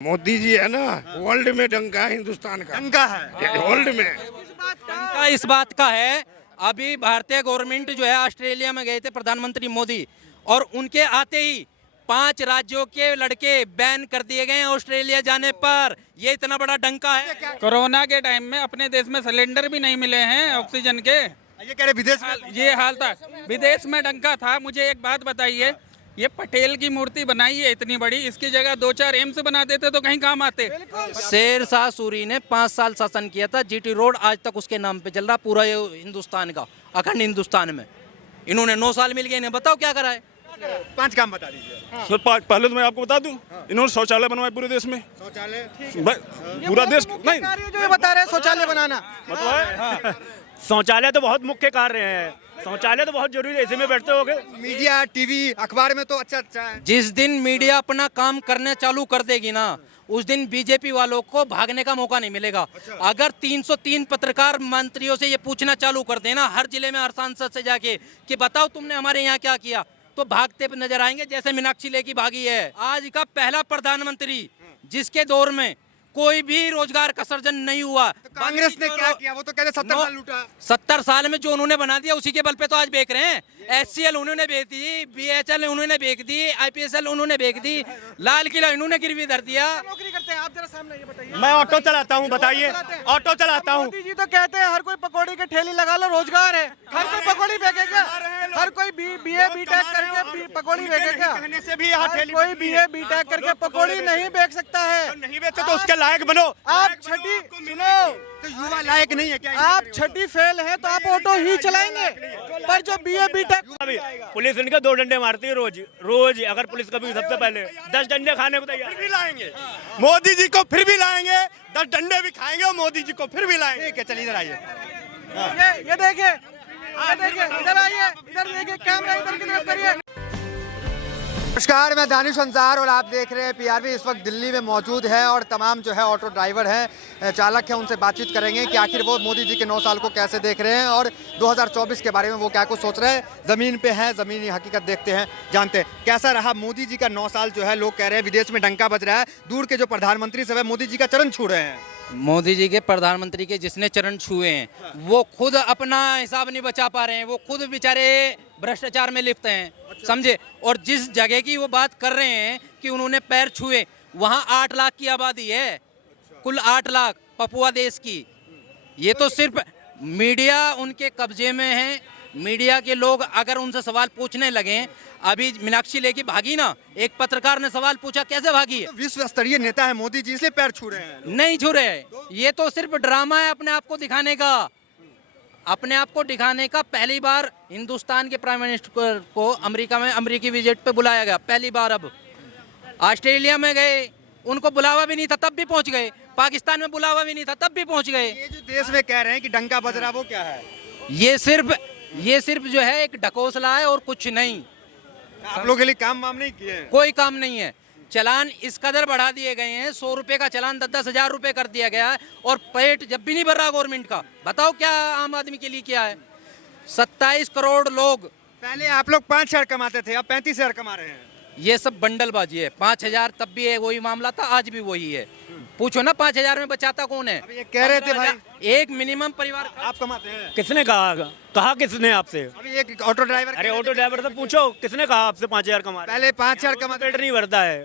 मोदी जी है ना, वर्ल्ड में डंका है हिंदुस्तान का, डंका है वर्ल्ड में। का इस बात का है, अभी भारतीय गवर्नमेंट जो है ऑस्ट्रेलिया में गए थे प्रधानमंत्री मोदी, और उनके आते ही 5 राज्यों के लड़के बैन कर दिए गए हैं ऑस्ट्रेलिया जाने पर। ये इतना बड़ा डंका है। कोरोना के टाइम में अपने देश में सिलेंडर भी नहीं मिले हैं ऑक्सीजन के। ये कह रहे विदेश में ये हाल था, विदेश में डंका था। मुझे एक बात बताइए, ये पटेल की मूर्ति बनाई है इतनी बड़ी, इसकी जगह 2-4 एम्स बना देते तो कहीं काम आते। शेर शाह सूरी ने 5 साल शासन किया था, जीटी रोड आज तक उसके नाम पे चल रहा, पूरा ये हिंदुस्तान का, अखंड हिंदुस्तान में। इन्होंने 9 साल मिल गए, इन्हें बताओ क्या करा है। 5 काम बता दीजिए। सर पहले तो मैं आपको बता दूं, इन्होंने शौचालय बनवाए पूरे देश में। शौचालय पूरा देश नहीं जो ये बता रहे हैं शौचालय बनाना, मतलब शौचालय तो बहुत मुख्य कार्य है, शौचालय तो बहुत जरूरी है, इसी में बैठते होगे। मीडिया टीवी अखबार में तो अच्छा है। जिस दिन मीडिया अपना काम करने चालू कर देगी ना, उस दिन बीजेपी वालों को भागने का मौका नहीं मिलेगा। अगर 303 पत्रकार मंत्रियों से ये पूछना चालू कर देना हर जिले में, हर सांसद से जाके कि बताओ तुमने हमारे यहाँ क्या किया, तो भागते नजर आएंगे, जैसे मीनाक्षी लेखी भागी है। आज का पहला प्रधानमंत्री जिसके दौर में कोई भी रोजगार का सृजन नहीं हुआ। कांग्रेस ने क्या किया? वो तो कहते 70 साल लूटा। 70 साल में जो उन्होंने बना दिया उसी के बल पे तो आज बेच रहे हैं। HCL उन्होंने बेच दी, BHL उन्होंने बेच दी, IPSL उन्होंने बेच दी, लाल किला इन्होंने गिरवी धर दिया। नौकरी करते हैं आप, जरा सामने ये बताइए। मैं ऑटो चलाता हूँ, बताइए। ऑटो चलाता हूँ। मोदी जी तो कहते हैं हर कोई पकौड़ी की ठेली लगा लो, रोजगार है। हर कोई पकौड़ी बेचेगा, हर कोई BA BTech करके पकौड़ी बेचेगा। कहने से भी यहाँ हर ठेली कोई BA BTech करके पकौड़ी नहीं बेच सकता है। नहीं बेचते तो उसके लायक बनो। आप छठी सुनो, तो युवा लायक नहीं है क्या? आप छठी फेल है तो आप ऑटो ही चलाएंगे, पर जो BA BTech पुलिस इनके 2 डंडे मारती है रोज रोज। अगर पुलिस कभी सबसे पहले 10 डंडे खाने को तैयार भी लाएंगे, मोदी जी को फिर भी लाएंगे, 10 डंडे भी खाएंगे और मोदी जी को फिर भी लाएंगे। ठीक है, चलिए इधर आइए। ये देखिए, इधर आइए, इधर देखिए, कैमरा इधर की तरफ करिए। नमस्कार, मैं दानिश अंसार और आप देख रहे हैं PRV। इस वक्त दिल्ली में मौजूद है और तमाम जो है ऑटो ड्राइवर हैं, चालक हैं, उनसे बातचीत करेंगे कि आखिर वो मोदी जी के 9 साल को कैसे देख रहे हैं और 2024 के बारे में वो क्या कुछ सोच रहे हैं। ज़मीन पे हैं, ज़मीनी हकीकत देखते हैं, जानते हैं कैसा रहा मोदी जी का 9 साल। जो है लोग कह रहे हैं विदेश में डंका बज रहा है, दूर के जो प्रधानमंत्री सब है मोदी जी का चरण छू रहे हैं। मोदी जी के, प्रधानमंत्री के जिसने चरण छुए हैं, वो खुद अपना हिसाब नहीं बचा पा रहे हैं, वो खुद बेचारे भ्रष्टाचार में लिप्त हैं, समझे। और जिस जगह की वो बात कर रहे हैं कि उन्होंने पैर छुए, वहाँ 8 लाख की आबादी है, कुल 8 लाख पपुआ देश की। ये तो सिर्फ मीडिया उनके कब्जे में है। मीडिया के लोग अगर उनसे सवाल पूछने लगे, अभी मीनाक्षी लेखी भागी ना, एक पत्रकार ने सवाल पूछा कैसे भागी है। तो विश्व स्तरीय नेता है मोदी जी, इसलिए पैर छू रहे हैं। नहीं छू रहे, ये तो सिर्फ ड्रामा है अपने आप को दिखाने का। अपने आप को दिखाने का पहली बार हिंदुस्तान के प्राइम मिनिस्टर को अमेरिका में अमेरिकी विजिट पे बुलाया गया, पहली बार। अब ऑस्ट्रेलिया में गए, उनको बुलावा भी नहीं था तब भी पहुंच गए। पाकिस्तान में बुलावा भी नहीं था तब भी पहुंच गए। ये जो देश में कह रहे हैं कि डंका बज रहा, वो क्या है? ये सिर्फ जो है एक ढकोसला है और कुछ नहीं। आप लोगों के लिए काम वाम नहीं किए हैं? कोई काम नहीं है। चलान इस कदर बढ़ा दिए गए हैं, 100 रुपए का चलान 10-10 हजार रुपए कर दिया गया है, और पेट जब भी नहीं भर रहा गवर्नमेंट का। बताओ क्या आम आदमी के लिए क्या है। 27 करोड़ लोग। पहले आप लोग 5,000 कमाते थे, अब 35,000 कमा रहे हैं। ये सब बंडलबाजी है। 5,000 तब भी है वही मामला था, आज भी वही है। पूछो ना 5,000 में बचाता कौन है। अब ये कह रहे थे भाई एक मिनिमम परिवार आप कमाते हैं। किसने कहा किसने आपसे? अभी एक ऑटो ड्राइवर, अरे ऑटो ड्राइवर से पूछो, किसने कहा आपसे 5,000 कमा रहे? पहले 5,000 कमाते पेट नहीं भरता है,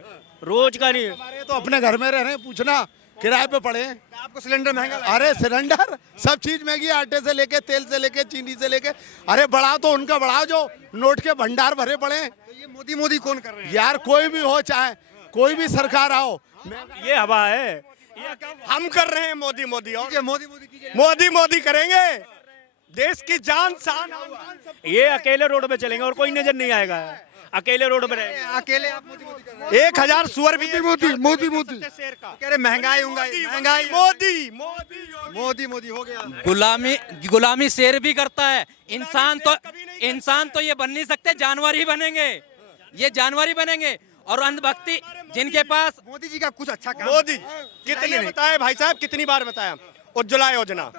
रोज का नहीं। तो अपने घर में रह रहे हैं, पूछना किराए पे पड़े। आपको सिलेंडर महंगा लगा? अरे सिलेंडर सब चीज महंगी, आटे से लेके, तेल से लेके, चीनी से लेके। अरे बढ़ाओ तो उनका बढ़ाओ जो नोट के भंडार भरे पड़े। तो ये मोदी कौन कर रहे हैं? यार कोई भी हो, चाहे कोई भी सरकार आओ, ये हवा है। हम कर रहे हैं मोदी मोदी, और मोदी कीजिए। मोदी करेंगे। देश की जान शान ये अकेले रोड पे चलेंगे और कोई नजर नहीं आएगा, अकेले रोड पे रहेंगे। अकेले आप मोदी कर रहे हैं। 1000 सुअर भी मोदी शेर का कह रहे महंगाई महंगाई मोदी हो गया। गुलामी शेर भी करता है। इंसान तो ये बन नहीं सकते, जानवर ही बनेंगे। ये जानवर ही बनेंगे। और अंधभक्ति जिनके पास। मोदी जी का कुछ अच्छा काम मोदी कितने बताए भाई साहब, कितनी बार बताया। उज्ज्वला योजना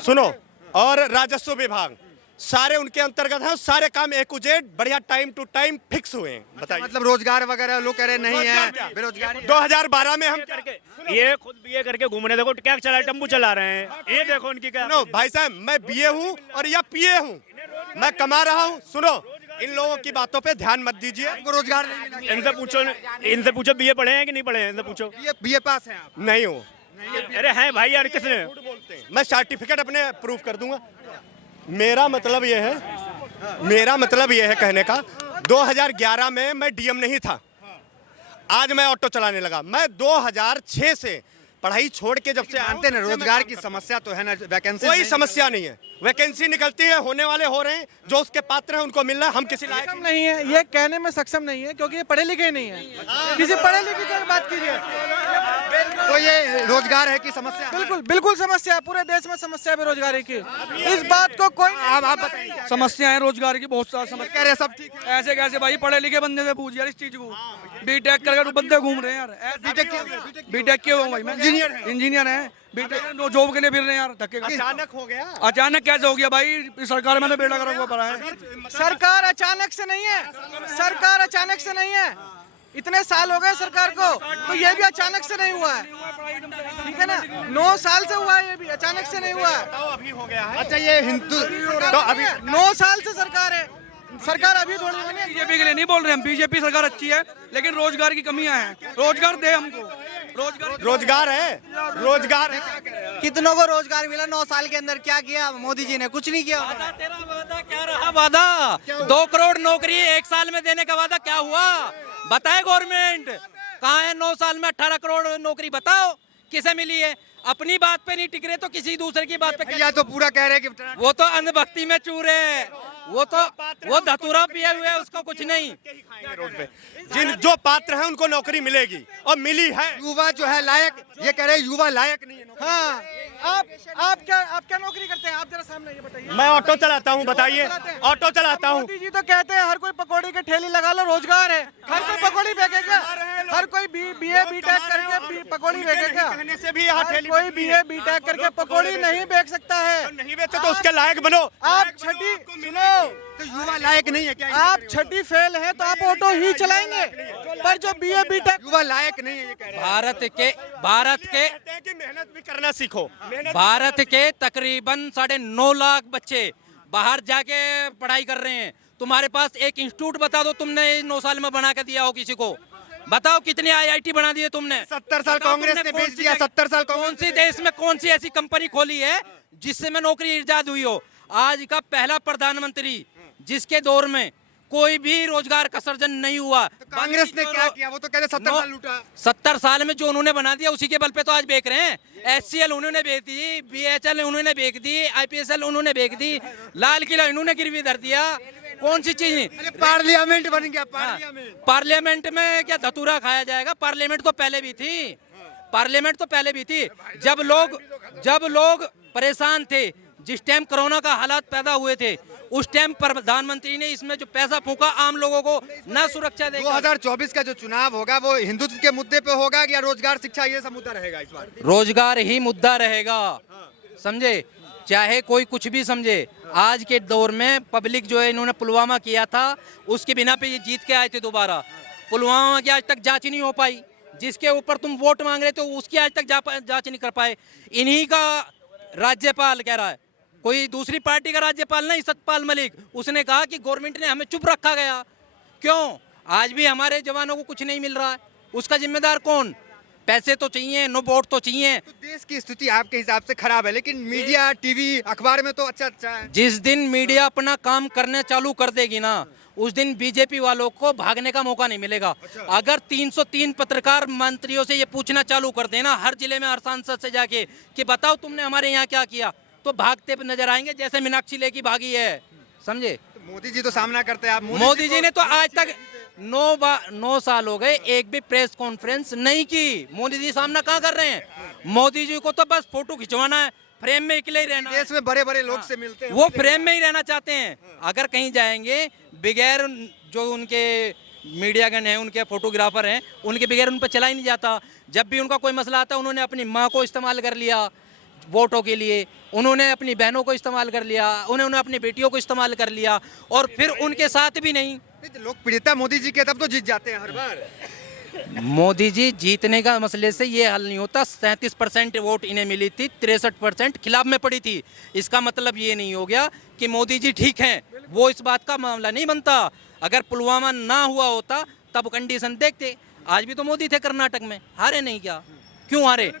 सुनो, और राजस्व विभाग, सारे उनके अंतर्गत हैं, सारे काम A to Z बढ़िया टाइम टू टाइम फिक्स हुए हैं। बताइए मतलब रोजगार वगैरह लोग कह रहे नहीं है, बेरोजगारी 2012 में हम करके ये खुद बीए करके घूम रहे, देखो क्या चला, टेम्पू चला रहे हैं, ये देखो उनकी क्या। सुनो भाई साहब, मैं बीए हूँ और या पीए हूँ, मैं कमा रहा हूँ। सुनो, इन लोगों की बातों पे ध्यान मत दीजिए। उनको रोजगार नहीं मिला। इनसे पूछो बीए पढ़े हैं कि नहीं पढ़े हैं, इनसे पूछो। बीए पास है आप? नहीं हूँ, अरे हैं भाई यार, किसने? मैं सर्टिफिकेट अपने प्रूफ कर दूंगा। मेरा मतलब ये है कहने का, 2011 में मैं डीएम नहीं था, आज मैं ऑटो चलाने लगा। मैं 2006 से पढ़ाई छोड़ के जब से जानते ना रोजगार की समस्या तो है ना, वैकेंसी कोई समस्या नहीं है। वैकेंसी निकलती है, होने वाले हो रहे हैं, जो उसके पात्र हैं उनको मिल रहा है। हम किसी लायक सक्षम नहीं है, ये कहने में सक्षम नहीं है क्योंकि ये पढ़े लिखे नहीं है। किसी पढ़े लिखे की बात कीजिए, तो ये रोजगार है कि समस्या है? बिल्कुल बिल्कुल समस्या है, पूरे देश में समस्या है बेरोजगारी की। इस बात को कोई आप बताइए। समस्या है रोजगार की, बहुत सारा समस्या। कह रहे हैं सब ठीक है। ऐसे कैसे भाई, पढ़े लिखे बंदे से पूछ यार इस चीज को। बीटेक करके बंदे घूम रहे हैं यार। बीटेक क्यों भाई? मैं इंजीनियर है, बीटेक जॉब के लिए फिर रहे हैं यार। धक्के अचानक हो गया। अचानक कैसे हो गया भाई? सरकार मैंने बेड़ा करा हुआ पड़ा है। सरकार अचानक से नहीं है, सरकार अचानक से नहीं है। इतने साल हो गए सरकार को, तो ये भी अचानक से नहीं हुआ है, ठीक है ना? 9 साल से हुआ है, ये भी अचानक से नहीं हुआ है। अभी हो गया है। अच्छा, ये हिंदू तो अभी 9 साल से सरकार है, सरकार अभी थोड़ी बनी है। बीजेपी के लिए नहीं बोल रहे हम, बीजेपी सरकार अच्छी है, लेकिन रोजगार की कमियां हैं। रोजगार दे हमको, रोजगार है, रोजगार है। कितनों को रोजगार मिला 9 साल के अंदर? क्या किया मोदी जी ने? कुछ नहीं किया। तेरा वादा क्या रहा? वादा 2 करोड़ नौकरी 1 साल में देने का वादा क्या हुआ? बताए गवर्नमेंट कहाँ है? 9 साल में 18 करोड़ नौकरी बताओ किसे मिली है? अपनी बात पे नहीं टिक रहे तो किसी दूसरे की बात पे या तो पूरा कह रहे हैं कि वो तो अंधभक्ति में चूर है, वो धतूरा पिए हुए है, उसको कुछ नहीं। रोड पे जो पात्र हैं उनको नौकरी मिलेगी और मिली है। युवा जो है लायक, ये कह रहे हैं युवा लायक नहीं है। हाँ, आप क्या नौकरी करते हैं? आप जरा सामने ये बताइए। मैं ऑटो चलाता हूँ, बताइए। ऑटो चलाता हूँ। मोदी जी तो कहते हैं हर कोई पकौड़ी की ठेली लगा लो, रोजगार है। हर कोई पकौड़ी बेचेगा, हर कोई बीए बीटेक करके पकौड़ी बेचेगा। कहने से भी यहाँ ठेली कोई बीए बीटेक करके पकौड़ी नहीं बेच सकता है। नहीं बेचे तो उसके लायक बनो। आप छठी सुनो, तो युवा लायक नहीं है क्या? आप छठी फेल है तो आप ऑटो ही चलाएंगे, पर जो बीए बीटेक युवा लायक नहीं है ये कह रहे हैं। भारत के कि मेहनत भी करना सीखो। भारत के तकरीबन 9.5 लाख बच्चे बाहर जाके पढ़ाई कर रहे हैं। तुम्हारे पास एक इंस्टीट्यूट बता दो तुमने 9 साल में बना के दिया हो किसी को? बताओ कितने IIT बना दिए तुमने? 70 साल कांग्रेस ने बेच दिया। 70 साल कौन सी देश में कौन सी ऐसी कंपनी खोली है जिससे में नौकरी ईजाद हुई हो? आज का पहला प्रधानमंत्री जिसके दौर में कोई भी रोजगार का सृजन नहीं हुआ। कांग्रेस ने क्या किया? वो तो कहते 70 साल लूटा। 70 साल में जो उन्होंने बना दिया उसी के बल पे तो आज बेच रहे हैं। SCL उन्होंने बेच दी, BHL उन्होंने बेच दी, IPSL उन्होंने बेच दी, लाल किला इन्होंने गिरवी धर दिया। कौन सी चीज नहीं? पार्लियामेंट बन गया। पार्लियामेंट में क्या धतूरा खाया जाएगा? पार्लियामेंट तो पहले भी थी, पार्लियामेंट तो पहले भी थी। जब लोग परेशान थे, जिस टाइम कोरोना का हालात पैदा हुए थे, उस टाइम प्रधानमंत्री ने इसमें जो पैसा फूका आम लोगों को ना सुरक्षा देगा। 2024 का जो चुनाव होगा वो हिंदुत्व के मुद्दे पे होगा या रोजगार शिक्षा ये सब मुद्दा रहेगा इस बार? रोजगार ही मुद्दा रहेगा, समझे? चाहे कोई कुछ भी समझे। आज के दौर में पब्लिक जो है, इन्होंने पुलवामा किया था, उसके बिना पे ये जीत के आए थे दोबारा। पुलवामा की आज तक जांच नहीं हो पाई, जिसके ऊपर तुम वोट मांग रहे थे उसकी आज तक जांच नहीं कर पाए। इन्हीं का राज्यपाल कह रहा है, कोई दूसरी पार्टी का राज्यपाल नहीं, सतपाल मलिक, उसने कहा कि गवर्नमेंट ने हमें चुप रखा गया। क्यों? आज भी हमारे जवानों को कुछ नहीं मिल रहा है, उसका जिम्मेदार कौन? पैसे तो चाहिए, नो वोट तो चाहिए। तो देश की स्थिति आपके हिसाब से खराब है, लेकिन मीडिया, टीवी, अखबार में तो अच्छा है। जिस दिन मीडिया अपना काम करने चालू कर देगी ना, उस दिन बीजेपी वालों को भागने का मौका नहीं मिलेगा। अगर 303 पत्रकार मंत्रियों से ये पूछना चालू कर देना हर जिले में, हर सांसद से जाके कि बताओ तुमने हमारे यहाँ क्या किया, तो भागते नजर आएंगे जैसे मीनाक्षी लेकी भागी है, समझे? तो मोदी जी तो सामना करते हैं। आप मोदी जी ने तो आज तक 9 साल हो गए, एक भी प्रेस कॉन्फ्रेंस नहीं की। मोदी जी सामना कहाँ कर रहे हैं? मोदी जी को तो बस फोटो खिंचवाना है, फ्रेम में अकेले ही रहना। देश में बड़े बड़े लोग से मिलते हैं, वो फ्रेम में ही रहना चाहते हैं। अगर कहीं जाएंगे बगैर जो उनके मीडिया गन है, उनके फोटोग्राफर हैं, उनके बगैर उन पर चला ही नहीं जाता। जब भी उनका कोई मसला आता है, उन्होंने अपनी माँ को इस्तेमाल कर लिया, वोटों के लिए। उन्होंने अपनी बहनों को इस्तेमाल कर लिया, उन्होंने अपनी बेटियों को इस्तेमाल कर लिया, और फिर उनके साथ भी नहीं। लोकप्रियता मोदी जी के तब तो जीत जाते हैं हर बार। मोदी जी जीतने का मसले से ये हल नहीं होता। 37% वोट इन्हें मिली थी, 63% खिलाफ में पड़ी थी। इसका मतलब ये नहीं हो गया कि मोदी जी ठीक हैं, वो इस बात का मामला नहीं बनता। अगर पुलवामा ना हुआ होता तब कंडीशन देखते। आज भी तो मोदी थे कर्नाटक में, हारे नहीं क्या? क्यों हारे?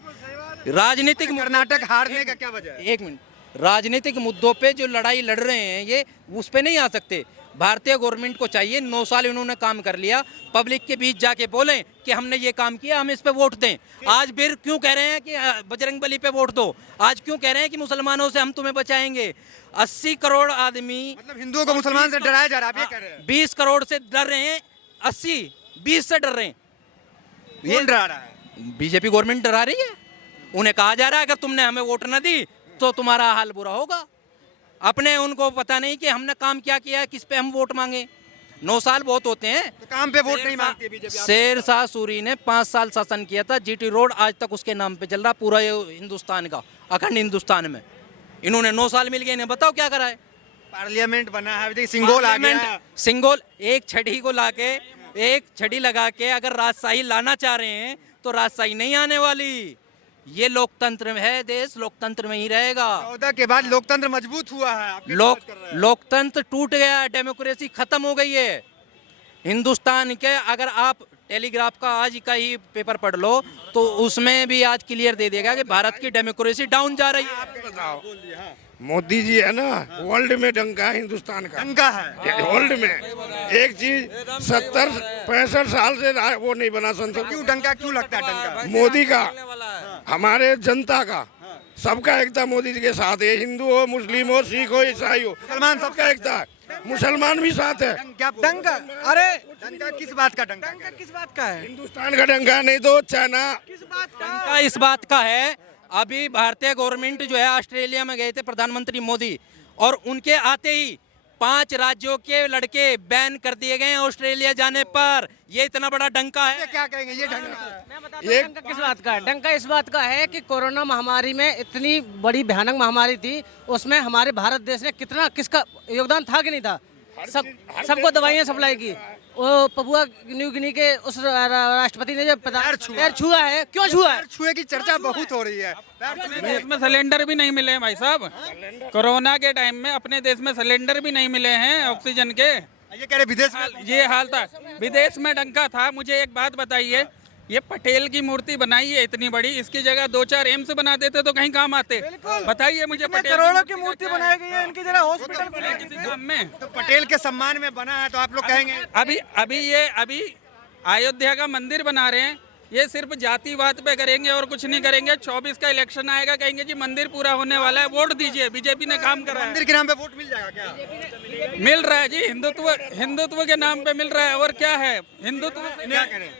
राजनीतिक कर्नाटक हारने का क्या वजह है? एक मिनट, राजनीतिक मुद्दों पे जो लड़ाई लड़ रहे हैं ये उस पे नहीं आ सकते। भारतीय गवर्नमेंट को चाहिए, 9 साल इन्होंने काम कर लिया, पब्लिक के बीच जाके बोलें कि हमने ये काम किया, हम इस पे वोट दें। आज फिर क्यों कह रहे हैं कि बजरंग बली पे वोट दो? आज क्यों कह रहे हैं कि मुसलमानों से हम तुम्हें बचाएंगे? 80 करोड़ आदमी, मतलब हिंदुओं को मुसलमान से डराया जा रहा है, आप ये कह रहे हैं? 20 करोड़ से डर रहे हैं, 20 से डर रहे हैं। कौन डरा रहा है? बीजेपी गवर्नमेंट डरा रही है। उन्हें कहा जा रहा है अगर तुमने हमें वोट न दी तो तुम्हारा हाल बुरा होगा। अपने उनको पता नहीं कि हमने काम क्या किया है, किस पे हम वोट मांगे। 9 साल बहुत होते हैं। तो काम पे वोट नहीं मांगती है बीजेपी। शेरशाह सूरी ने 5 साल शासन किया था, जीटी रोड आज तक उसके नाम पे चल रहा, पूरा ये हिंदुस्तान का, अखंड हिंदुस्तान में। इन्होंने 9 साल मिल गए, इन्हें बताओ क्या करा है? पार्लियामेंट बना है, सिंगोल आ गया। सिंगोल एक छड़ी को लाके, एक छड़ी लगा के अगर राजशाही लाना चाह रहे हैं तो राजशाही नहीं आने वाली। ये लोकतंत्र में है देश, लोकतंत्र में ही रहेगा। 14 के बाद लोकतंत्र मजबूत हुआ है। लोकतंत्र टूट गया, डेमोक्रेसी खत्म हो गई है हिंदुस्तान के। अगर आप टेलीग्राफ का आज का ही पेपर पढ़ लो तो उसमें भी आज क्लियर दे देगा कि भारत की डेमोक्रेसी डाउन जा रही है। बताओ, मोदी जी है ना, वर्ल्ड में डंका है हिंदुस्तान का, डंका है वर्ल्ड में। एक चीज 65 साल से वो नहीं बना संसद। क्यों डंका, क्यों लगता है डंका? मोदी का, हमारे जनता का, सबका एकता मोदी जी के साथ है। हिंदू हो, मुस्लिम हो, सिख हो, ईसाई हो, मुसलमान सबका एकता है। मुसलमान भी साथ है। क्या डंका? अरे डंका किस बात का डंका? डंका किस बात का है? हिंदुस्तान का डंका, नहीं तो चाइना। किस बात का? डंका इस बात का है, अभी भारतीय गवर्नमेंट जो है ऑस्ट्रेलिया में गए थे प्रधानमंत्री मोदी, और उनके आते ही 5 राज्यों के लड़के बैन कर दिए गए हैं ऑस्ट्रेलिया जाने पर। ये इतना बड़ा डंका है। क्या कहेंगे ये डंका? मैं बताता हूँ डंका किस बात का है। डंका इस बात का है कि कोरोना महामारी में, इतनी बड़ी भयानक महामारी थी, उसमें हमारे भारत देश ने कितना, किसका योगदान था कि नहीं था? सबको दवाइयाँ सप्लाई की। वो पपुआ न्यू गिनी के उस राष्ट्रपति ने जो पैर छुआ है, क्यों छुआ है? छुए की चर्चा बहुत हो रही है। देश में सिलेंडर भी नहीं मिले हैं भाई साहब। कोरोना के टाइम में अपने देश में सिलेंडर भी नहीं मिले हैं ऑक्सीजन के। ये कह रहे विदेश में ये हाल था, विदेश में डंका था। मुझे एक बात बताइए, ये पटेल की मूर्ति बनाई है इतनी बड़ी, इसकी जगह 2-4 एम्स बना देते तो कहीं काम आते। बताइए मुझे, पटेल करोड़ों की मूर्ति बनाई गई है, इनकी जरा हॉस्पिटल किसी काम में। तो पटेल के सम्मान में बना है तो आप लोग कहेंगे अभी अयोध्या का मंदिर बना रहे हैं, ये सिर्फ जातिवाद पे करेंगे और कुछ नहीं करेंगे। 24 का इलेक्शन आएगा, कहेंगे जी मंदिर पूरा होने वाला है, वोट दीजिए। बीजेपी ने काम करा है। मंदिर के नाम पे वोट मिल जाएगा क्या? मिल रहा है जी, हिंदुत्व के नाम पे मिल रहा है। और क्या है हिंदुत्व?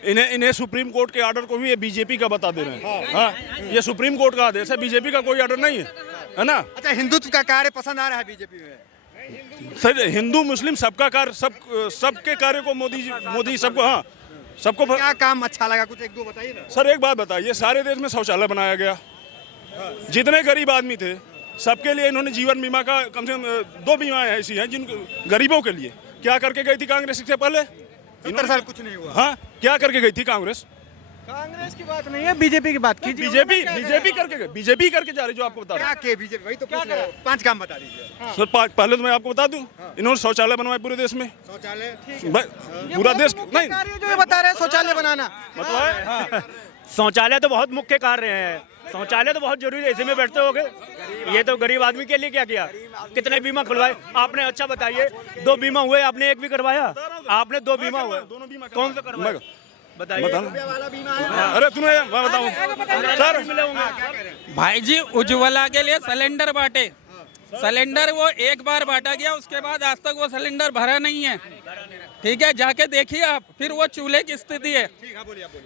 इन्हें सुप्रीम कोर्ट के ऑर्डर को भी ये बीजेपी का बता दे रहे हैं। हाँ, ये सुप्रीम कोर्ट का आदेश है, बीजेपी का कोई ऑर्डर नहीं है ना। अच्छा, हिंदुत्व का कार्य पसंद आ रहा है बीजेपी में? सर, हिंदू मुस्लिम सबका कार्य, सबके कार्य को मोदी सबको, हाँ सबको। क्या काम अच्छा लगा, कुछ 1-2 बताइए ना। सर एक बात बताइए, सारे देश में शौचालय बनाया गया, जितने गरीब आदमी थे सबके लिए इन्होंने जीवन बीमा का, कम से कम 2 बीमाएं ऐसी हैं जिन गरीबों के लिए। क्या करके गई थी कांग्रेस इससे पहले? 70 साल कुछ नहीं हुआ। हाँ, क्या करके गई थी कांग्रेस? कांग्रेस की बात नहीं है, बीजेपी की बात कीजिए। बीजेपी करके जा रही, जो आपको बता रहा क्या बीजेपी, वही तो पूछ रहे हैं। 5 काम बता दीजिए। सर पहले तो मैं आपको बता दूं, इन्होंने शौचालय बनवाए पूरे देश में। शौचालय पूरा देश नहीं, जो ये बता रहे हैं शौचालय बनाना, मतलब शौचालय तो बहुत मुख्य कार्य है, शौचालय तो बहुत जरूरी है। ऐसे में बैठते हो गए, ये तो गरीब आदमी के लिए क्या किया? कितने बीमा खुलवाए आपने? अच्छा बताइए, 2 बीमा हुए, आपने 1 भी करवाया? आपने 2 बीमा हुए, कौन सा करवाया बताइए? अरे सुनो, मैं बताऊं सर, भाई जी, उज्ज्वला के लिए सिलेंडर बांटे, सिलेंडर वो एक बार बांटा गया, उसके बाद आज तक वो सिलेंडर भरा नहीं है। ठीक है, जाके देखिए आप। फिर वो चूल्हे की स्थिति है।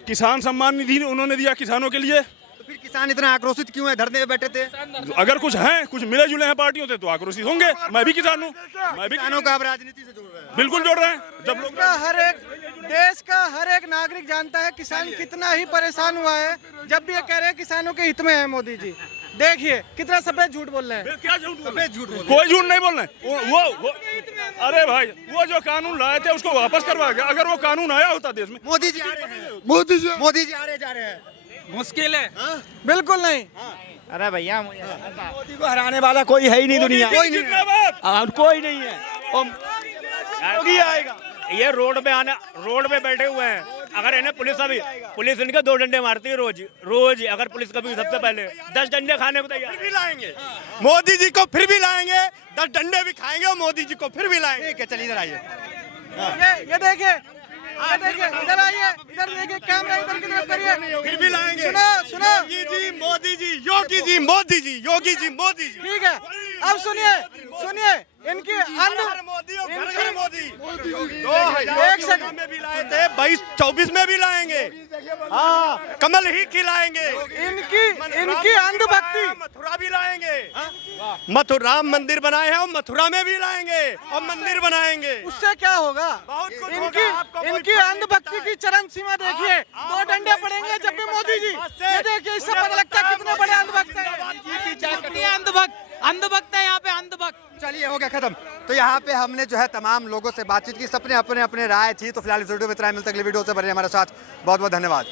किसान सम्मान निधि उन्होंने दिया किसानों के लिए, तो फिर किसान इतना आक्रोशित क्यों है? धरने पे बैठे थे। अगर कुछ है, कुछ मिले जुले हैं पार्टियों से तो आक्रोशित होंगे। मैं भी किसान हूँ, मैं भी किसानों का आप राजनीति से जोड़ रहे हैं। बिल्कुल जोड़ रहे हैं। जब लोग देश का हर एक नागरिक जानता है किसान कितना ही परेशान हुआ है, जब भी ये कह रहे हैं किसानों के हित में है मोदी जी। देखिए कितना सफेद झूठ बोल रहे हैं। क्या झूठ बोल रहे हैं? कोई झूठ नहीं बोल रहे हैं। वो अरे भाई वो जो कानून लाए थे उसको वापस करवा गया। अगर वो कानून आया होता देश में। मोदी जी आ रहे हैं, मोदी जी मोदी जी आ रहे जा रहे हैं। मुश्किल है। बिल्कुल नहीं। अरे भैया मोदी को हराने वाला कोई है ही नहीं दुनिया, कोई नहीं है। योगी आएगा। ये रोड पे बैठे हुए हैं। अगर इन्हें पुलिस इनके 2 डंडे मारती है रोज। अगर पुलिस कभी सबसे पहले 10 डंडे खाने को तैयार भी लाएंगे मोदी जी को, फिर भी लाएंगे 10 डंडे भी खाएंगे और मोदी जी को फिर भी लाएंगे। ठीक है, चलिए इधर आइए। ये देखिए इधर आइए, इधर देखिए, कैमरा इधर की तरफ करिए। फिर भी लाएंगे। सुनो योगी जी मोदी जी, योगी जी मोदी जी, योगी जी मोदी जी। ठीक है, अब सुनिए इनकी मोदी और घर घर मोदी। एक सेकंड में भी लाए थे, 22-24 में भी लाएंगे। हाँ, कमल ही खिलाएंगे। इनकी अंधभक्ति। मथुरा भी लाएंगे। मथुरा मंदिर बनाए हैं और मथुरा में भी लाएंगे और मंदिर बनाएंगे। उससे क्या होगा? बहुत कुछ होगा। आपको इनकी अंधभक्ति की चरम सीमा देखिए। 2 डंडे पड़ेंगे जब भी मोदी जी। ये देखिए, इससे पता लगता है कितने बड़े अंधभक्त हैं। अंधभक्त है यहाँ पे, अंधभक्त। चलिए हो गया खत्म। तो यहाँ पे हमने जो है तमाम लोगों से बातचीत की, सबने अपने अपने राय थी। तो फिलहाल इस वीडियो में इतना ही, मिलते अगली वीडियो से बने हमारे साथ। बहुत बहुत धन्यवाद।